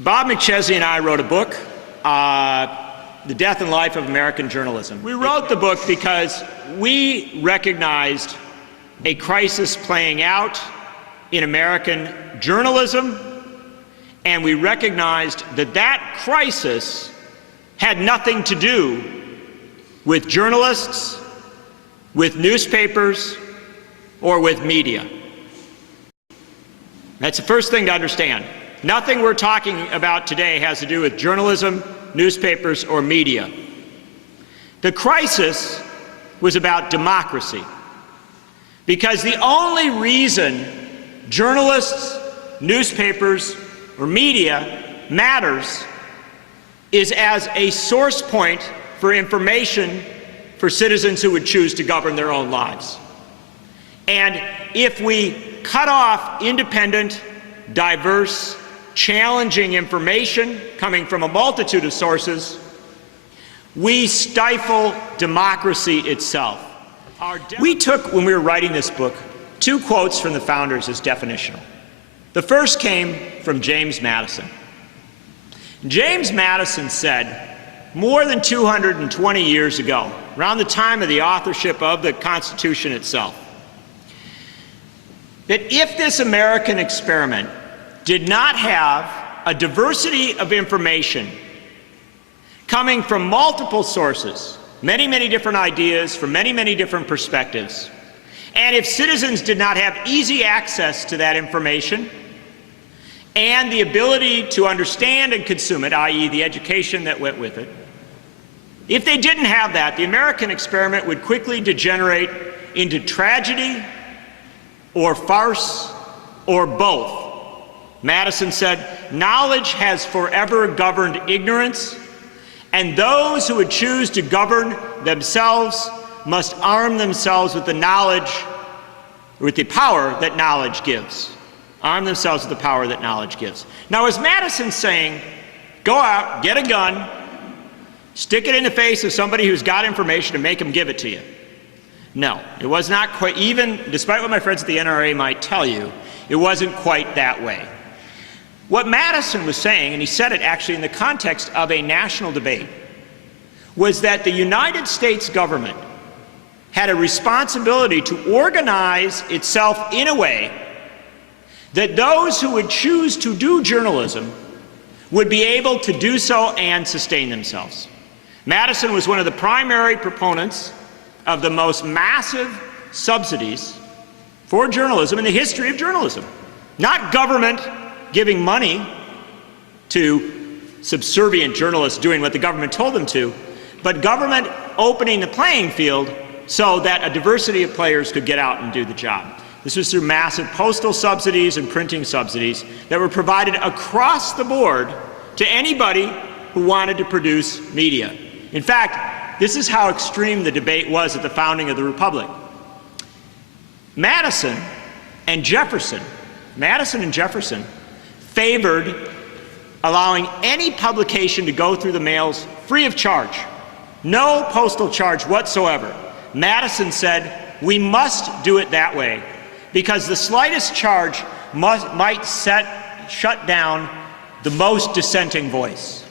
Bob McChesney and I wrote a book, The Death and Life of American Journalism. We wrote the book because we recognized a crisis playing out in American journalism, and we recognized that that crisis had nothing to do with journalists, with newspapers, or with media. That's the first thing to understand. Nothing we're talking about today has to do with journalism, newspapers, or media. The crisis was about democracy, because the only reason journalists, newspapers, or media matters is as a source point for information for citizens who would choose to govern their own lives. And if we cut off independent, diverse, challenging information coming from a multitude of sources, we stifle democracy itself. We took, when we were writing this book, two quotes from the founders as definitional. The first came from James Madison. James Madison said, more than 220 years ago, around the time of the authorship of the Constitution itself, that if this American experiment did not have a diversity of information coming from multiple sources, many, many different ideas from many, many different perspectives, and if citizens did not have easy access to that information and the ability to understand and consume it, i.e. the education that went with it, if they didn't have that, the American experiment would quickly degenerate into tragedy or farce or both. Madison said, knowledge has forever governed ignorance, and those who would choose to govern themselves must arm themselves with the knowledge, with the power that knowledge gives. Arm themselves with the power that knowledge gives. Now, is Madison saying, go out, get a gun, stick it in the face of somebody who's got information and make them give it to you? No, it was not quite, even despite what my friends at the NRA might tell you, it wasn't quite that way. What Madison was saying, and he said it actually in the context of a national debate, was that the United States government had a responsibility to organize itself in a way that those who would choose to do journalism would be able to do so and sustain themselves. Madison was one of the primary proponents of the most massive subsidies for journalism in the history of journalism. Not government giving money to subservient journalists doing what the government told them to, but government opening the playing field so that a diversity of players could get out and do the job. This was through massive postal subsidies and printing subsidies that were provided across the board to anybody who wanted to produce media. In fact, this is how extreme the debate was at the founding of the Republic. Madison and Jefferson favored allowing any publication to go through the mails free of charge. No postal charge whatsoever. Madison said, we must do it that way because the slightest charge might shut down the most dissenting voice.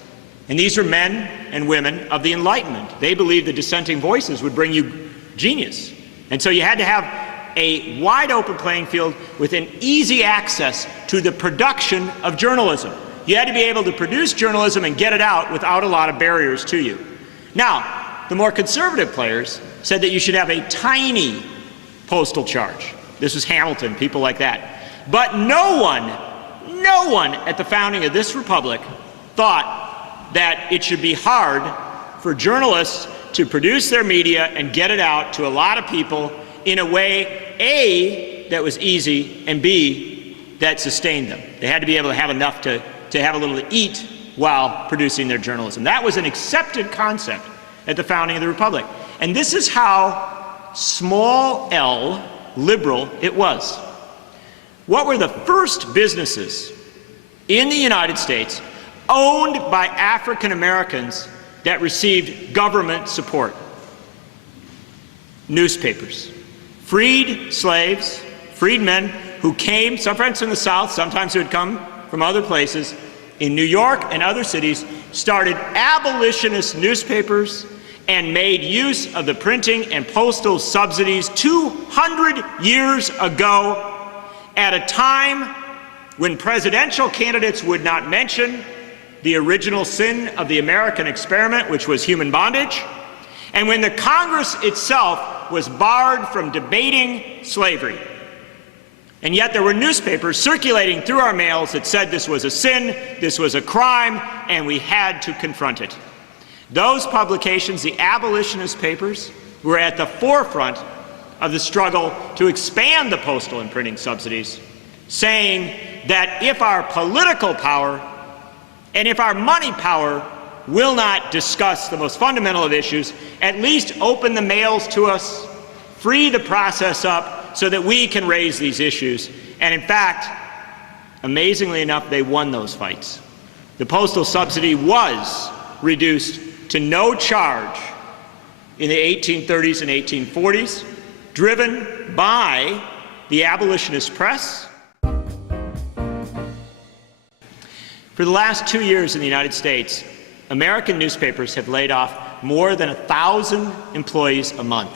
And these are men and women of the Enlightenment. They believed the dissenting voices would bring you genius. And so you had to have a wide open playing field with an easy access to the production of journalism. You had to be able to produce journalism and get it out without a lot of barriers to you. Now, the more conservative players said that you should have a tiny postal charge. This was Hamilton, people like that. But no one at the founding of this republic thought that it should be hard for journalists to produce their media and get it out to a lot of people in a way, A, that was easy, and B, that sustained them. They had to be able to have enough to have a little to eat while producing their journalism. That was an accepted concept at the founding of the Republic. And this is how small L liberal it was. What were the first businesses in the United States owned by African Americans that received government support? Newspapers. Freed slaves, freedmen who came, sometimes from the South, sometimes who had come from other places, in New York and other cities started abolitionist newspapers and made use of the printing and postal subsidies 200 years ago, at a time when presidential candidates would not mention the original sin of the American experiment, which was human bondage, and when the Congress itself was barred from debating slavery. And yet there were newspapers circulating through our mails that said this was a sin, this was a crime, and we had to confront it. Those publications, the abolitionist papers, were at the forefront of the struggle to expand the postal and printing subsidies, saying that if our political power and if our money power will not discuss the most fundamental of issues, at least open the mails to us, free the process up so that we can raise these issues. And in fact, amazingly enough, they won those fights. The postal subsidy was reduced to no charge in the 1830s and 1840s, driven by the abolitionist press. For the last 2 years in the United States, American newspapers have laid off more than 1,000 employees a month.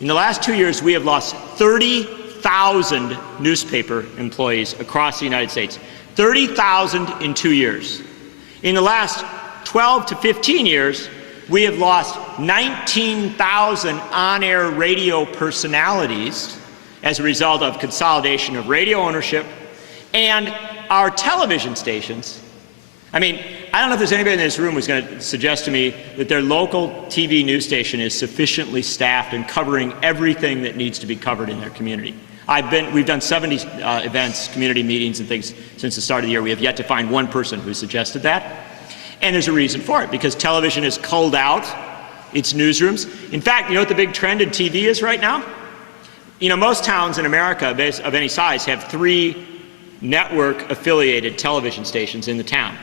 In the last 2 years, we have lost 30,000 newspaper employees across the United States. 30,000 in 2 years. In the last 12 to 15 years, we have lost 19,000 on-air radio personalities as a result of consolidation of radio ownership, and our television stations. I mean, I don't know if there's anybody in this room who's going to suggest to me that their local TV news station is sufficiently staffed and covering everything that needs to be covered in their community. We've done 70 events, community meetings and things since the start of the year. We have yet to find one person who suggested that. And there's a reason for it, because television has culled out its newsrooms. In fact, you know what the big trend in TV is right now? You know, most towns in America of any size have 3 network-affiliated television stations in the town.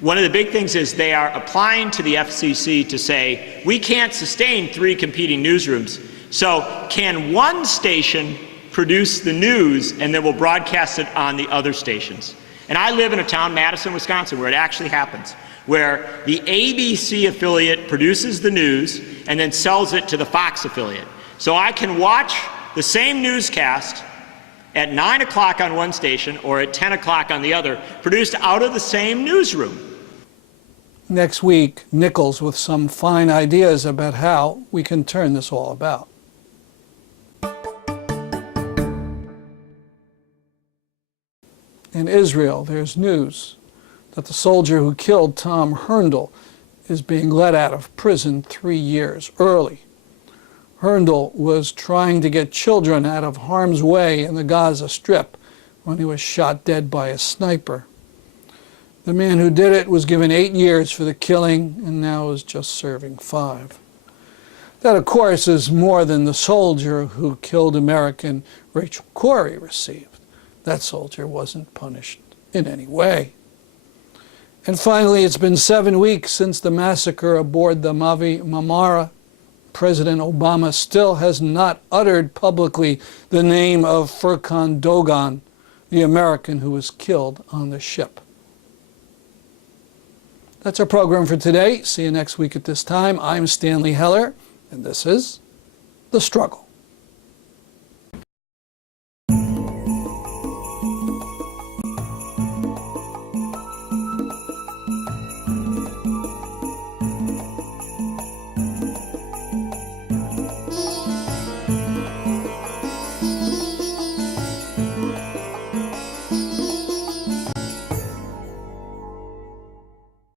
One of the big things is they are applying to the FCC to say, we can't sustain 3 competing newsrooms, so can one station produce the news and then we'll broadcast it on the other stations? And I live in a town, Madison, Wisconsin, where it actually happens, where the ABC affiliate produces the news and then sells it to the Fox affiliate. So I can watch the same newscast at 9 o'clock on one station or at 10 o'clock on the other, produced out of the same newsroom. Next week, Nichols with some fine ideas about how we can turn this all about. In Israel, there's news that the soldier who killed Tom Herndl is being let out of prison 3 years early. Herndl was trying to get children out of harm's way in the Gaza Strip when he was shot dead by a sniper. The man who did it was given 8 years for the killing and now is just serving 5. That, of course, is more than the soldier who killed American Rachel Corrie received. That soldier wasn't punished in any way. And finally, it's been 7 weeks since the massacre aboard the Mavi Marmara. President Obama still has not uttered publicly the name of Furkan Dogan, the American who was killed on the ship. That's our program for today. See you next week at this time. I'm Stanley Heller, and this is The Struggle.